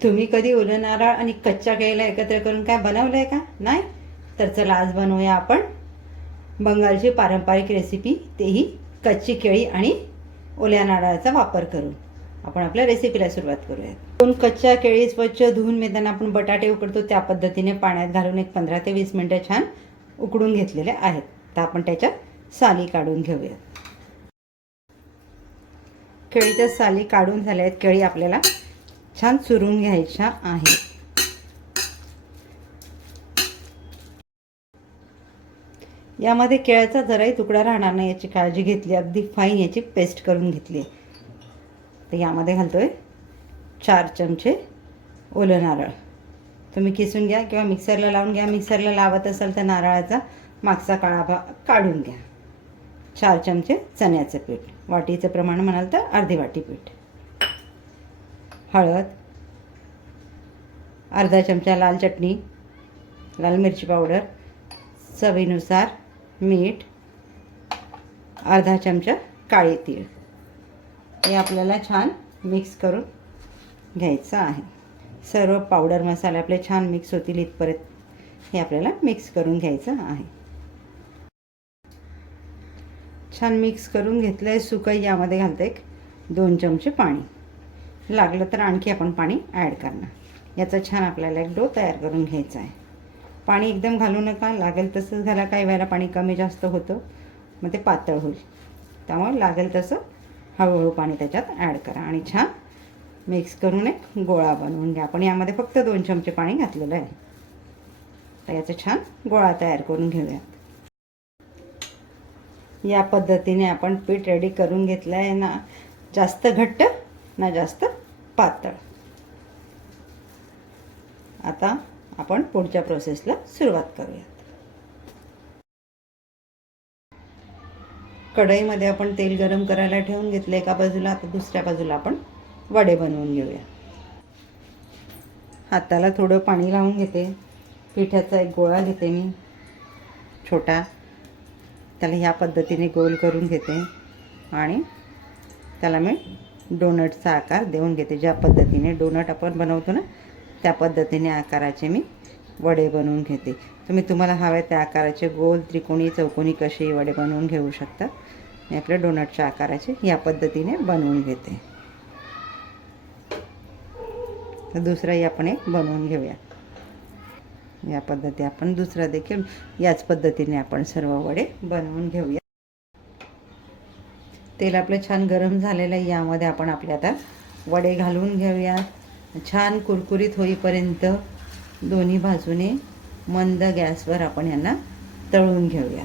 तुम्ही कधी ओलं नारळ आणि कच्च्या केळीला एकत्र करून काय बनवलंय का? नाही? तर चला आज बनवूया आपण बंगालची पारंपरिक रेसिपी, तेही कच्ची केळी आणि ओल्या नारळाचा वापर करून. आपण आपल्या रेसिपीला सुरुवात करूया. 2 कच्च्या केळी स्वच्छ धुवून मेदाना आपण बटाटे उकडतो त्या पद्धतीने पाण्यात घालून एक 15 ते 20 मिनिटं छान उकडून घेतलेले आहेत. तर आपण त्याच्या साली काढून घेऊया. केळीच्या साली काढून झाल्या आहेत. केळी आपल्याला छान चुरून घ्यायच्या आहे. यामध्ये केळ्याचा जराही तुकडा राहणार नाही याची काळजी घेतली. अगदी फाईन याची पेस्ट करून घेतली. तर यामध्ये घालतोय 4 चमचे ओलं नारळ. तुम्ही किसून घ्या किंवा मिक्सरला लावून घ्या. मिक्सरला लावत असाल तर नारळाचा मागचा काळा भाग काढून घ्या. 4 चमचे चण्याचं पीठ, वाटीचं प्रमाण म्हणाल तर अर्धी वाटी पीठ. हळद, अर्धा चमचा लाल चटणी, लाल मिरची पावडर, चवीनुसार मीठ, अर्धा चमचा काळे तीळ. हे आपल्याला छान मिक्स करून घ्यायचं आहे. सर्व पावडर मसाले आपले छान मिक्स होतील इथपर्यंत हे आपल्याला मिक्स करून घ्यायचं आहे. छान मिक्स करून घेतलं आहे. सुकं यामध्ये घालते 2 चमचे पाणी. लागलं तर आणखी आपण पाणी ॲड करणार. याचा छान आपल्याला एक डो तयार करून घ्यायचा आहे. पाणी एकदम घालू नका, लागेल तसंच घाला. काही वेळेला पाणी कमी जास्त होतं, मग ते पातळ होईल. त्यामुळे लागेल तसं हळूहळू पाणी त्याच्यात ॲड करा आणि छान मिक्स करून एक गोळा बनवून घ्या. आपण यामध्ये फक्त 2 चमचे पाणी घातलेलं आहे. तर याचा छान गोळा तयार करून घेऊया. या पद्धतीने आपण पीठ रेडी करून घेतलं आहे ना. जास्त घट्ट ना जास्त पातळ. आता आपण पुढच्या प्रोसेसला सुरुवात करूया. कढईमध्ये आपण तेल गरम करायला ठेवून घेतलं एका बाजूला. आता दुसऱ्या बाजूला आपण वडे बनवून घेऊया. हाताला थोडं पाणी लावून घेते. पिठाचा एक गोळा घेते मी छोटा. त्याला ह्या पद्धतीने गोल करून घेते आणि त्याला मी डोनटचा आकार देऊन घेते. ज्या पद्धतीने डोनट आपण बनवतो ना त्या पद्धतीने आकाराचे मी वडे बनवून घेते. तुम्हाला हवे त्या आकाराचे गोल, त्रिकोणी, चौकोनी कसे वडे बनवून घेऊ शकता. मी आपल्या डोनटच्या आकाराचे या पद्धतीने बनवून घेते. तर दुसराही आपण एक बनवून घेऊया. या पद्धती आपण दुसरा देखील याच पद्धतीने आपण सर्व वडे बनवून घेऊया. तेल आपलं छान गरम झालेलं आहे. यामध्ये आपण आपले आता वडे घालून घेऊया. छान कुरकुरीत होईपर्यंत दोन्ही बाजूने मंद गॅसवर आपण यांना तळून घेऊया.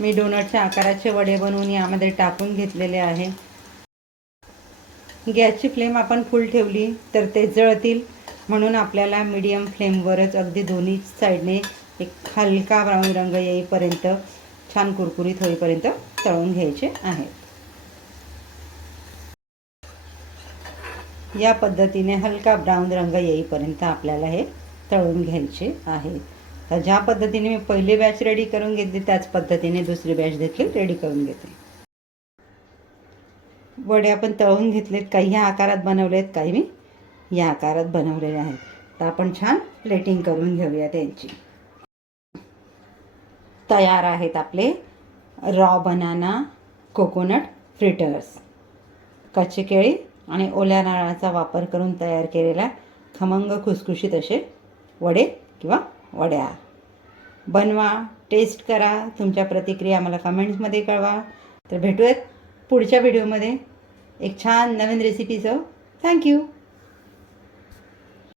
मी डोनटच्या आकाराचे वडे बनवून यामध्ये टाकून घेतलेले आहे. गॅसची फ्लेम आपण फुल ठेवली तर ते जळतील, म्हणून आपल्याला मीडियम फ्लेमवरच अगदी दोन्ही साईडने एक हलका ब्राऊन रंग येईपर्यंत, छान कुरकुरीत होईपर्यंत तळून घ्यायचे आहेत. या पद्धतीने हलका ब्राऊन रंग येईपर्यंत आपल्याला हे तळून घ्यायचे आहे. तर ज्या पद्धतीने मी पहिली बॅच रेडी करून घेतली त्याच पद्धतीने दुसरी बॅच देखील रेडी करून घेते. वडे आपण तळून घेतलेत. काही ह्या आकारात बनवलेत, काही मी या आकारात बनवलेले आहेत. तर आपण छान प्लेटिंग करून घेऊया त्यांची. तयार आहेत आपले रॉ बनाना कोकोनट फ्रिटर्स. कच्ची केळी आणि ओल्या नारळाचा वापर करून तयार केलेला खमंग खुसखुशीत असे वडे किंवा वड्या. बनवा, टेस्ट करा. तुमच्या प्रतिक्रिया मला कमेंट्समध्ये कळवा. तर भेटूयात पुढच्या व्हिडिओमध्ये एक छान नवीन रेसिपीसह. थँक्यू.